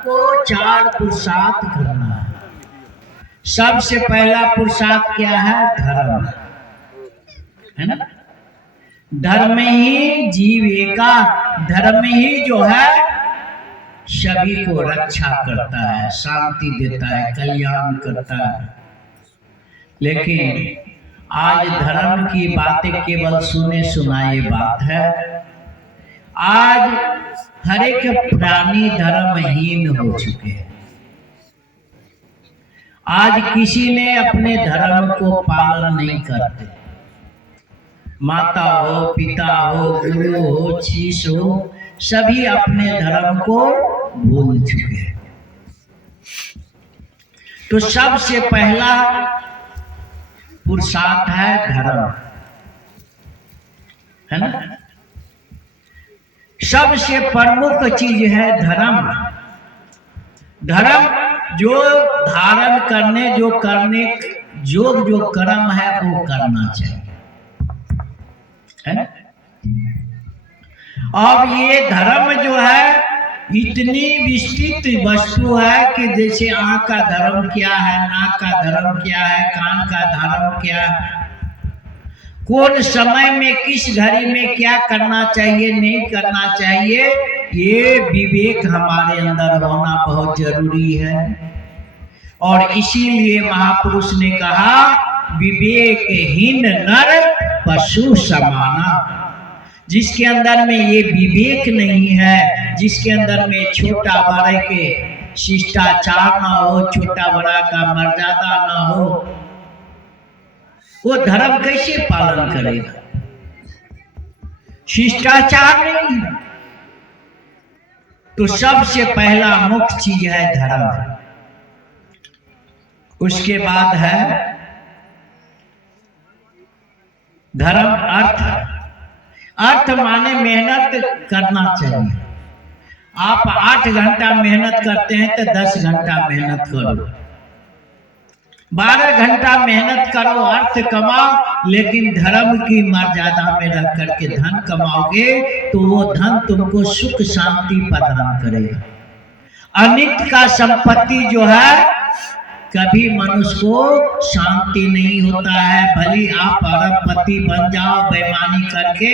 को 4 पुरुषार्थ करना है। सबसे पहला पुरुषार्थ क्या है? धर्म, है ना। धर्म ही जीविका, धर्म ही जो है सभी को रक्षा करता है, शांति देता है, कल्याण करता है। लेकिन आज धर्म की बातें केवल सुने सुनाए बात है। आज हर एक प्राणी धर्महीन हो चुके हैं। आज किसी ने अपने धर्म को पालन नहीं करते। माता हो, पिता हो, गुरु हो, शिष्य हो, सभी अपने धर्म को भूल चुके हैं। तो सबसे पहला पुरुषार्थ है धर्म, है ना। सबसे प्रमुख चीज है धर्म। धर्म जो धारण करने, जो करने जो कर्म है वो करना चाहिए, है ना। अब ये धर्म जो है इतनी विस्तृत वस्तु है कि जैसे आँख का धर्म क्या है, नाक का धर्म क्या है, कान का धर्म क्या है, कौन समय में किस घड़ी में क्या करना चाहिए, नहीं करना चाहिए, ये विवेक हमारे अंदर होना बहुत जरूरी है। और इसीलिए महापुरुष ने कहा विवेकहीन नर पशु समाना। जिसके अंदर में ये विवेक नहीं है, जिसके अंदर में छोटा बड़े के शिष्टाचार ना हो, छोटा बड़ा का मर्यादा ना हो, वो धर्म कैसे पालन करेगा? शिष्टाचार नहीं। तो सबसे पहला मुख्य चीज है धर्म। उसके बाद है धर्म अर्थ। अर्थ माने मेहनत करना चाहिए। आप 8 घंटा मेहनत करते हैं तो 10 घंटा मेहनत करो, 12 घंटा मेहनत करो, अर्थ कमाओ, लेकिन धर्म की मर्यादा में रख करके धन कमाओगे तो वो धन तुमको सुख शांति प्रदान करेगा। अनित्य का संपत्ति जो है कभी मनुष्य को शांति नहीं होता है। भले आप अरबपति बन जाओ बेईमानी करके,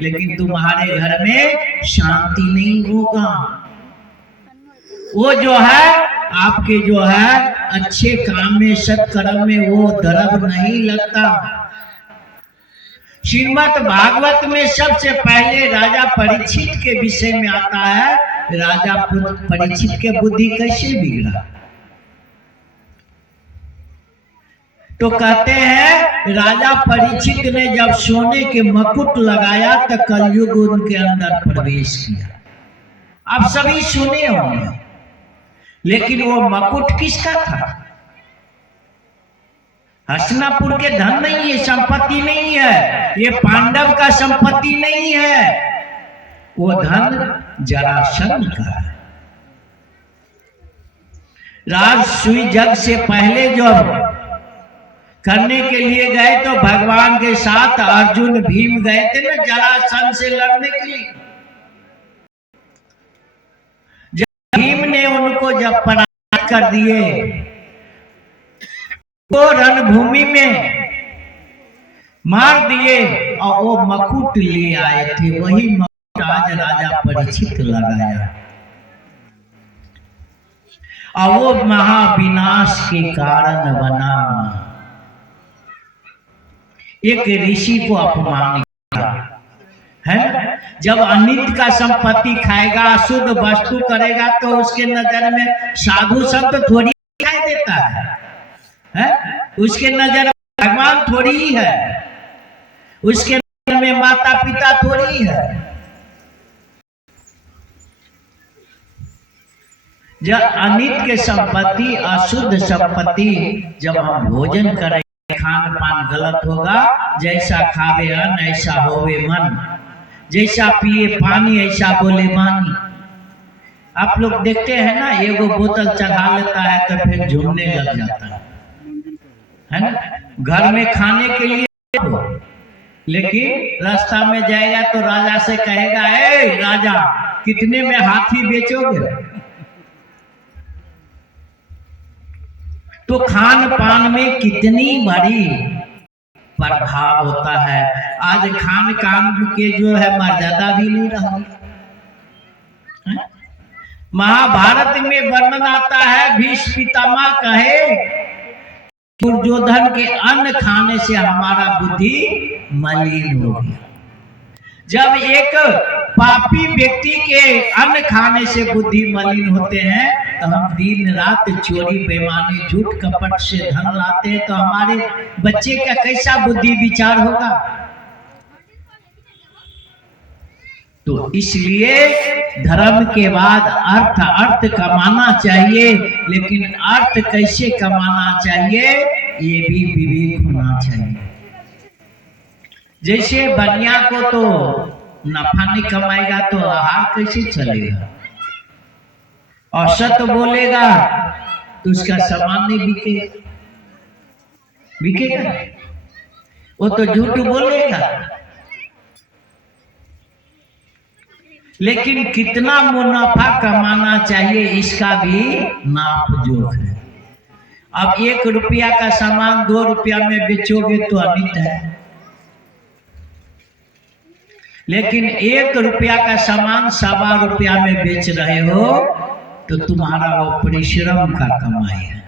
लेकिन तुम्हारे घर में शांति नहीं होगा। वो जो है आपके जो है अच्छे काम में, सत्कर्म में वो द्रव्य नहीं लगता। श्रीमद् भागवत में सबसे पहले राजा परीक्षित के विषय में आता है। राजा परीक्षित के बुद्धि कैसे बिगड़ा? तो कहते हैं राजा परीक्षित ने जब सोने के मुकुट लगाया तो कलयुग उनके अंदर प्रवेश किया। आप सभी सुने होंगे, लेकिन वो मुकुट किसका था? हस्तिनापुर के धन नहीं है, संपत्ति नहीं है, ये पांडव का संपत्ति नहीं है, वो धन जरासंध का है। राजसूय जग से पहले जब करने के लिए गए तो भगवान के साथ अर्जुन भीम गए थे ना जरासंध से लड़ने के लिए। जब भीम ने उनको जब पराजित कर दिए तो रणभूमि में मार दिए और वो मुकुट ले आए थे, वही मुकुट आज राजा परीक्षित लगाया और वो महाविनाश के कारण बना। एक ऋषि को अपमान किया है ना। जब अनित्य का संपत्ति खाएगा, अशुद्ध वस्तु करेगा तो उसके नजर में साधु संत थोड़ी दिखाई देता है? उसके नजर में भगवान थोड़ी ही है, उसके नजर में माता पिता थोड़ी है। जब अनित्य के संपत्ति, अशुद्ध संपत्ति, जब हम भोजन करें, खान पान गलत होगा। जैसा खावे अन्न ऐसा होवे मन, जैसा पिए पानी ऐसा बोले वाणी। आप लोग देखते हैं ना, एगो बोतल चढ़ा लेता है तो फिर झूमने लग जाता है ना। घर में खाने के लिए, लेकिन रास्ता में जाएगा तो राजा से कहेगा, ए राजा कितने में हाथी बेचोगे? तो खान पान में कितनी बड़ी प्रभाव होता है। आज खान पान के जो है मर्यादा भी नहीं रहा। महाभारत में वर्णन आता है, भीष्म पितामह कहे दुर्योधन के अन्न खाने से हमारा बुद्धि मलिन हो गया। जब एक पापी व्यक्ति के अन्न खाने से बुद्धि मलिन होते हैं तो हम दिन रात चोरी बेईमानी झूठ कपट से धन लाते हैं, तो हमारे बच्चे का कैसा बुद्धि विचार होगा। तो इसलिए धर्म के बाद अर्थ कमाना चाहिए, लेकिन अर्थ कैसे कमाना चाहिए ये भी विवेक होना चाहिए। जैसे बनिया को तो नफा नहीं कमाएगा तो आहार कैसे चलेगा, और सत बोलेगा तो उसका सामान नहीं बिकेगा, वो तो झूठ बोलेगा। लेकिन कितना मुनाफा कमाना चाहिए इसका भी नाप जोख है। अब 1 रुपया का सामान 2 रुपया में बेचोगे तो अनित है, लेकिन 1 रुपया का सामान 1.25 रुपया में बेच रहे हो तो तुम्हारा वो परिश्रम का कमाई है,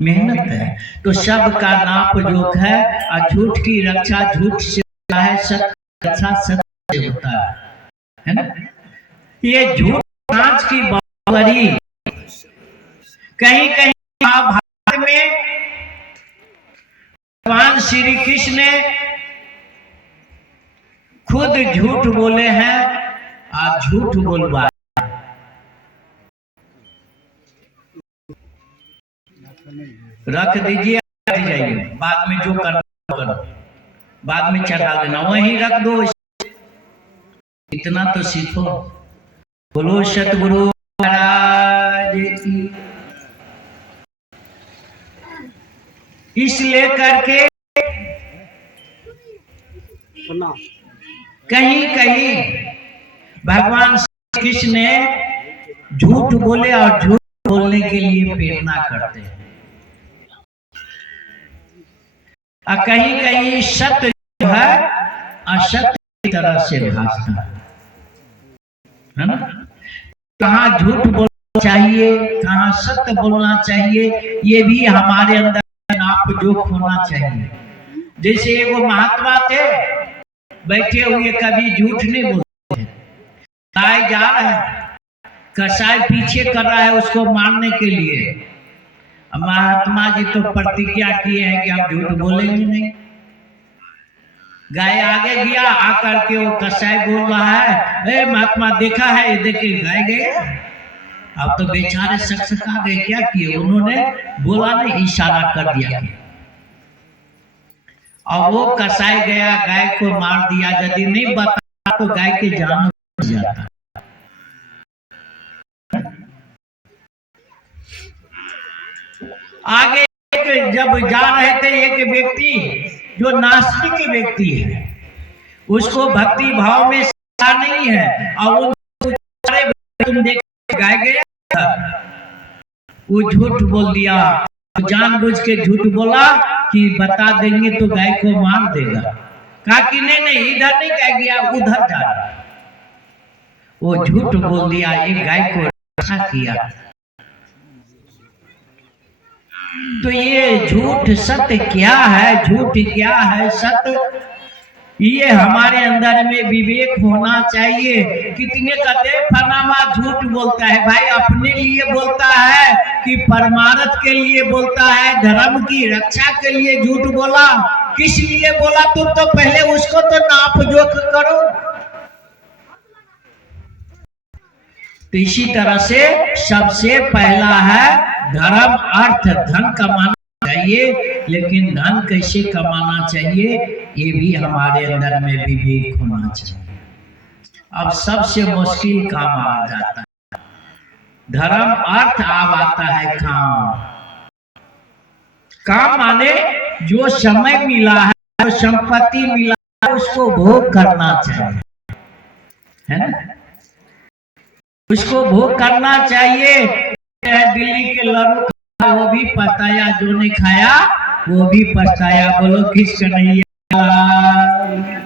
मेहनत है। तो सबका नाप जोख है, और झूठ की रक्षा झूठ से होता है, सत्य की रक्षा सत्य से होता है ना। ये झूठ कांच की बावरी। कहीं कहीं महाभारत में भगवान श्री कृष्ण ने खुद झूठ बोले हैं और झूठ बोलवाए। रख दीजिए, जाइए, बाद में जो करना करो, बाद में चढ़ा देना, वहीं रख दो। इतना तो सीखो। बोलो सतगुरु महाराज की। इसलिए करके कहीं कहीं भगवान श्री कृष्ण ने झूठ बोले और झूठ बोलने के लिए प्रेरणा करते हैं, और कहीं कहीं सत्य जो है असत्य की तरह से भासता है ना। कहाँ झूठ बोलना चाहिए, कहाँ सत्य बोलना चाहिए, ये भी हमारे अंदर नाप जोख होना चाहिए। जैसे एगो महात्मा थे, बैठे हुए कभी झूठ नहीं बोलते, गाय जा रहा है, कसाई पीछे कर रहा है उसको मारने के लिए। महात्मा जी तो प्रतिज्ञा किए हैं कि आप झूठ बोलेंगे नहीं। गाय आगे गया, आकर के वो कसाई बोल रहा है, महात्मा देखा है, ये देखिए गाय गया। अब तो बेचारे सकसका गए, क्या किए उन्होंने, बोला नहीं, इशारा कर दिया। और वो कसाई गया, गाय को मार दिया। यदि नहीं बता तो गाय के जान जाता। आगे जब जा रहे थे, एक व्यक्ति जो नास्तिक व्यक्ति है, उसको भक्ति भाव में नहीं है, और तुम देख गाय गया, वो झूठ बोल दिया, जानबूझ के झूठ बोला कि बता देंगे तो गाय को मार देगा। कहा कि नहीं इधर नहीं कह गया, उधर जा रहा। वो झूठ बोल दिया, एक गाय को रक्षा किया। तो ये झूठ सत्य क्या है, झूठ क्या है, सत्य, ये हमारे अंदर में विवेक होना चाहिए। कितने कहते फलाना झूठ बोलता है, भाई अपने लिए बोलता है कि परमार्थ के लिए बोलता है, धर्म की रक्षा के लिए झूठ बोला, किस लिए बोला? तुम तो पहले उसको तो नाप जोख करो। तो इसी तरह से सबसे पहला है धर्म, अर्थ, धन कमाना चाहिए, लेकिन धन कैसे कमाना चाहिए ये भी हमारे अंदर में विवेक होना चाहिए। अब सबसे मुश्किल काम आ जाता है, धर्म अर्थ, अब आता है काम। काम माने जो समय मिला है, जो संपत्ति मिला है, उसको भोग करना चाहिए, है ना, उसको भोग करना चाहिए। दिल्ली के लड़ू पछताया, जो नहीं खाया वो भी पछताया। बोलो कृष्ण कन्हैया।